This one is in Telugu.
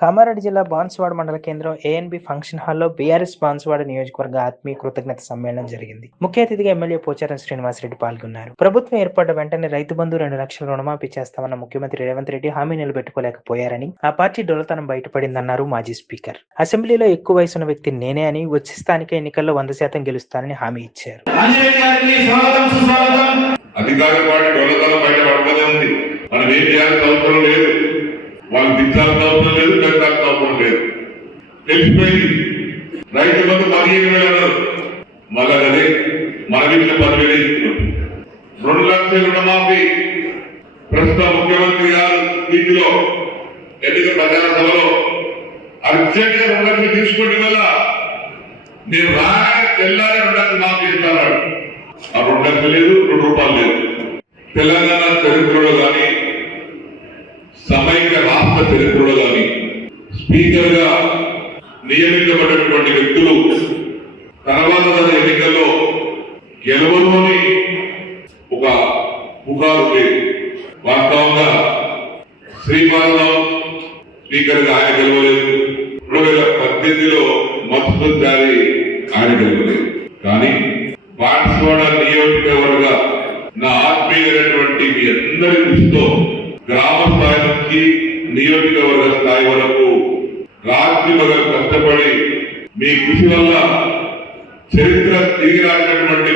కామారెడ్డి జిల్లా బాన్సువాడ మండల కేంద్రం ఏఎన్బి ఫంక్షన్ హాల్లో బీఆర్ఎస్ బాన్సువాడ నియోజకవర్గ ఆత్మీయ కృతజ్ఞత సమ్మేళనం జరిగింది. ముఖ్య అతిథిగా ఎమ్మెల్యే పోచారం శ్రీనివాసరెడ్డి పాల్గొన్నారు. ప్రభుత్వం ఏర్పడ్డ వెంటనే రైతు బంధు 2 లక్షల రుణమాఫీ చేస్తామన్న ముఖ్యమంత్రి రేవంత్ రెడ్డి హామీ నిలబెట్టుకోలేకపోయారని, ఆ పార్టీ డొల్లతనం బయటపడిందన్నారు మాజీ స్పీకర్. అసెంబ్లీలో ఎక్కువ వయసున్న వ్యక్తి నేనే అని, వచ్చే స్థానిక ఎన్నికల్లో 100% గెలుస్తానని హామీ ఇచ్చారు. అధికార పార్టీ డొల్లతనం బయటపడతానే ఉంది. మనం ఏం చేయాల్సిన అవసరం లేదు, వాళ్ళు దించాల్సిన అవసరం లేదు, పెట్టాల్సిన అవసరం లేదు. తెలిసిపోయింది. రైతు బంధు 15,000 అన్నారు, మళ్ళీ అదే మన వీటిలో 10,000 ఇస్తున్నాం. 2 లక్షల రుణమాఫీ ప్రస్తుత ముఖ్యమంత్రి గారు వీటిలో ఎన్నికల ప్రచార సభలో అర్జెంట్ గా 2 లక్షలు తీసుకోండి వల్ల నేను రాగానే తెల్లారి 2 లక్షలు మాఫీ చేస్తాను. ఆ 2 లక్షలు లేదు, 2 రూపాయలు లేదు. తెలంగాణ చరిత్రలో కానీ సమైక్య రాష్ట్ర చరిత్రలో కానీ స్పీకర్ గా నియమించబడినటువంటి వ్యక్తులు తర్వాత ఎన్నికల్లో గెలవరు అని ఒక పుకారు లేదు. వాస్తవంగా శ్రీనివాసరావు స్పీకర్ గా ఆయన గెలవలేదు. 2018లో మధుసూదన్ జారీ ఆయన గెలవలేదు. కానీ బాన్సువాడ నియోజకవర్గ నా ఆత్మీయులైనటువంటి మీ అందరి కృషితో గ్రామ స్థాయి నుంచి నియోజకవర్గ స్థాయి వరకు రాత్రి పగలు కష్టపడి మీ కృషి వల్ల చరిత్ర తిరిగి రాసినటువంటి